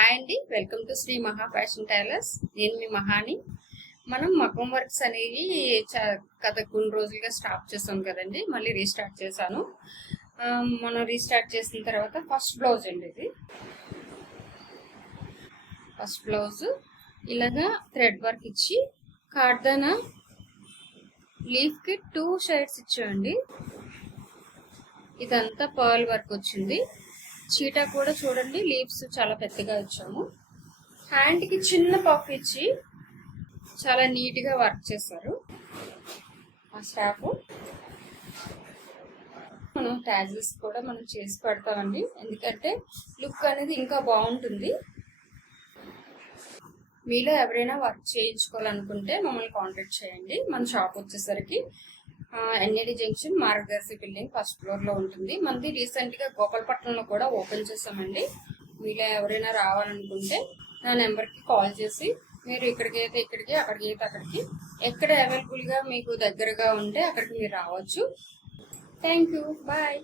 Hi అండి, welcome to Shri మహా fashion tailors. నేను మీ మహాని. మనం మగ్గం వర్క్స్ అనేవి గత కొన్ని రోజులుగా స్టాప్ చేసాం కదండి, మళ్ళీ రీస్టార్ట్ చేశాను. మనం రీస్టార్ట్ చేసిన తర్వాత ఫస్ట్ బ్లౌజ్ అండి ఇది. ఫస్ట్ బ్లౌజ్ ఇలాగా థ్రెడ్ వర్క్ ఇచ్చి కార్దానా లీఫ్కి 2 షేడ్స్ ఇచ్చామండి. ఇదంతా పర్ల్ వర్క్ వచ్చింది. చీటా కూడా చూడండి, లీవ్స్ చాలా పెద్దగా ఇచ్చాము. హ్యాండ్కి చిన్న పఫ్ ఇచ్చి చాలా నీట్గా వర్క్ చేశారు ఆ స్టాఫ్. మనం ట్యాజెస్ కూడా మనం చేసి పెడతామండి, ఎందుకంటే లుక్ అనేది ఇంకా బాగుంటుంది. మీలో ఎవరైనా వర్క్ చేయించుకోవాలనుకుంటే మమ్మల్ని కాంటాక్ట్ చేయండి. మన షాప్ వచ్చేసరికి ఎన్ఏడి జంక్షన్, మార్గదర్శి బిల్డింగ్, ఫస్ట్ ఫ్లోర్ లో ఉంటుంది. మనది రీసెంట్ గా గోపాలపట్నంలో కూడా ఓపెన్ చేసామండి. మీలో ఎవరైనా రావాలనుకుంటే నా నెంబర్కి కాల్ చేసి మీరు ఇక్కడికైతే ఇక్కడికి, అక్కడికైతే అక్కడికి, ఎక్కడ అవైలబుల్ గా మీకు దగ్గరగా ఉంటే అక్కడికి మీరు రావచ్చు. Thank you, bye.